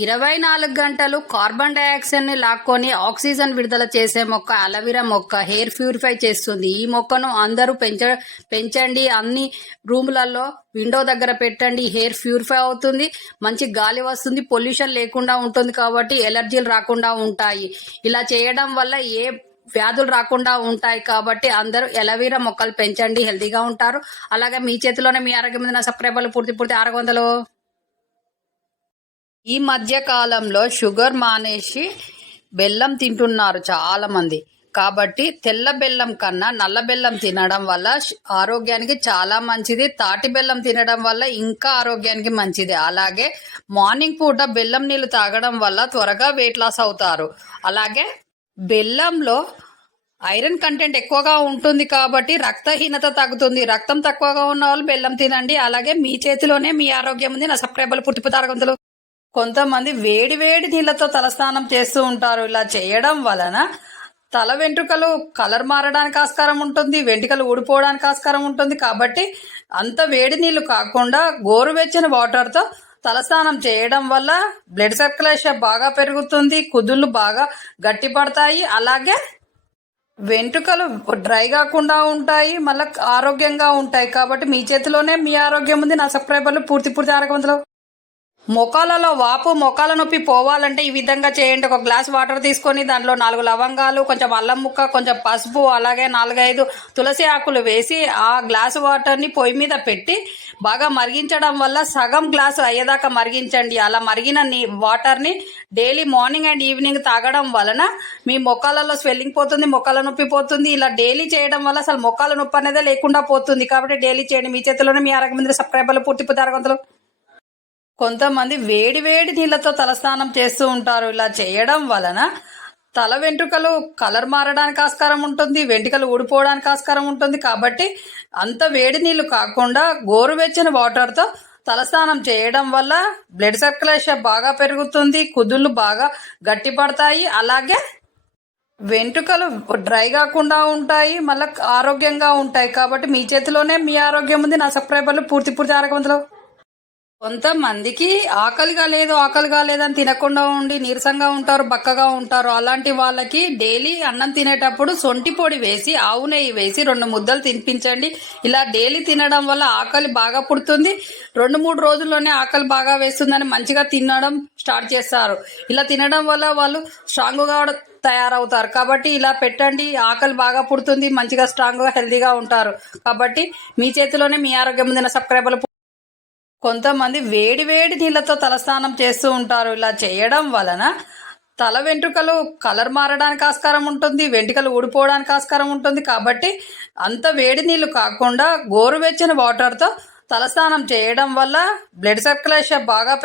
24 గంటలు carbon dioxide ని లాక్కొని ఆక్సిజన్ విడుదల చేసే మొక్క అలోవెరా మొక్క హెయిర్ ప్యూరిఫై చేస్తుంది. ఈ మొక్కను అందరూ పెంచండి. అన్ని రూములలో విండో దగ్గర పెట్టండి. హెయిర్ ప్యూరిఫై అవుతుంది, మంచి గాలి వస్తుంది, పొల్యూషన్ లేకుండా ఉంటుంది కాబట్టి ఎలర్జీలు రాకుండా ఉంటాయి. ఇలా చేయడం వల్ల ఏ వ్యాధులు రాకుండా ఉంటాయి కాబట్టి అందరూ అలోవెరా మొక్కలు పెంచండి, హెల్తీగా ఉంటారు. అలాగే మీ చేతిలోనే మీ ఆరోగ్యం మీద. నా సబ్స్క్రైబర్లు పూర్తి 600. ఈ మధ్య కాలంలో షుగర్ మానేసి బెల్లం తింటున్నారు చాలా మంది. కాబట్టి తెల్ల బెల్లం కన్నా నల్ల బెల్లం తినడం వల్ల ఆరోగ్యానికి చాలా మంచిది. తాటి బెల్లం తినడం వల్ల ఇంకా ఆరోగ్యానికి మంచిది. అలాగే మార్నింగ్ పూట బెల్లం నీళ్ళు తాగడం వల్ల త్వరగా వెయిట్ లాస్ అవుతారు. అలాగే బెల్లంలో ఐరన్ కంటెంట్ ఎక్కువగా ఉంటుంది కాబట్టి రక్తహీనత తగ్గుతుంది. రక్తం తక్కువగా ఉన్న వాళ్ళు బెల్లం తినండి. అలాగే మీ చేతిలోనే మీ ఆరోగ్యం ఉంది. నా సబ్స్క్రైబర్లు పూర్తి 600. కొంతమంది వేడి నీళ్ళతో తలస్నానం చేస్తూ ఉంటారు. ఇలా చేయడం వలన తల వెంట్రుకలు కలర్ మారడానికి ఆస్కారం ఉంటుంది, వెంట్రుకలు ఊడిపోవడానికి ఆస్కారం ఉంటుంది. కాబట్టి అంత వేడి నీళ్లు కాకుండా గోరువెచ్చని వాటర్తో తలస్నానం చేయడం వల్ల బ్లడ్ సర్క్యులేషన్ బాగా పెరుగుతుంది, కుదుళ్ళు బాగా గట్టిపడతాయి. అలాగే వెంట్రుకలు డ్రై కాకుండా ఉంటాయి, మళ్ళీ ఆరోగ్యంగా ఉంటాయి. కాబట్టి మీ చేతిలోనే మీ ఆరోగ్యం ఉంది. నా సబ్స్క్రైబర్లు పూర్తి 600. మొకాలలో వాపు, మొకాల నొప్పి పోవాలంటే ఈ విధంగా చేయండి. ఒక గ్లాస్ వాటర్ తీసుకొని దాంట్లో 4 లవంగాలు, కొంచెం అల్లం ముక్క, కొంచెం పసుపు, అలాగే 4-5 తులసి ఆకులు వేసి ఆ గ్లాసు వాటర్ని పొయ్యి మీద పెట్టి బాగా మరిగించడం వల్ల సగం గ్లాసు అయ్యేదాకా మరిగించండి. అలా మరిగిన వాటర్ని డైలీ మార్నింగ్ అండ్ ఈవినింగ్ తాగడం వలన మీ మొకాలలో స్వెల్లింగ్ పోతుంది, మొకాల నొప్పి పోతుంది. ఇలా డైలీ చేయడం వల్ల అసలు మొకాల నొప్పి అనేది లేకుండా పోతుంది. కాబట్టి డైలీ చేయండి. మీ చేతిలోనే మీ ఆరోగ్యం మీద. సబ్స్క్రైబర్లు పూర్తి 600. కొంతమంది వేడి నీళ్ళతో తలస్నానం చేస్తూ ఉంటారు. ఇలా చేయడం వలన తల వెంట్రుకలు కలర్ మారడానికి ఆస్కారం ఉంటుంది, వెంట్రుకలు ఊడిపోవడానికి ఆస్కారం ఉంటుంది. కాబట్టి అంత వేడి నీళ్లు కాకుండా గోరువెచ్చని వాటర్తో తలస్నానం చేయడం వల్ల బ్లడ్ సర్క్యులేషన్ బాగా పెరుగుతుంది, కుదుళ్ళు బాగా గట్టిపడతాయి. అలాగే వెంట్రుకలు డ్రై కాకుండా ఉంటాయి, మళ్ళీ ఆరోగ్యంగా ఉంటాయి. కాబట్టి మీ చేతిలోనే మీ ఆరోగ్యం ఉంది. నా సబ్స్క్రైబర్లు పూర్తి 600. కొంతమందికి ఆకలిగా లేదని తినకుండా ఉండి నీరసంగా ఉంటారు, బక్కగా ఉంటారు. అలాంటి వాళ్ళకి డైలీ అన్నం తినేటప్పుడు సొంటి పొడి వేసి, ఆవు నెయ్యి వేసి 2 ముద్దలు తినిపించండి. ఇలా డైలీ తినడం వల్ల ఆకలి బాగా పుడుతుంది. 2-3 రోజుల్లోనే ఆకలి బాగా వేస్తుందని మంచిగా తినడం స్టార్ట్ చేస్తారు. ఇలా తినడం వల్ల వాళ్ళు స్ట్రాంగ్గా తయారవుతారు. కాబట్టి ఇలా పెట్టండి, ఆకలి బాగా పుడుతుంది, మంచిగా స్ట్రాంగ్గా హెల్తీగా ఉంటారు. కాబట్టి మీ చేతిలోనే మీ ఆరోగ్యం ఉంది. సబ్స్క్రైబర్లు కొంతమంది వేడి నీళ్ళతో తలస్నానం చేస్తూ ఉంటారు. ఇలా చేయడం వలన తల వెంట్రుకలు కలర్ మారడానికి ఆస్కారం ఉంటుంది, వెంట్రుకలు ఊడిపోవడానికి ఆస్కారం ఉంటుంది. కాబట్టి అంత వేడి నీళ్లు కాకుండా గోరువెచ్చని వాటర్తో తలస్నానం చేయడం వల్ల బ్లడ్ సర్క్యులేషన్ బాగా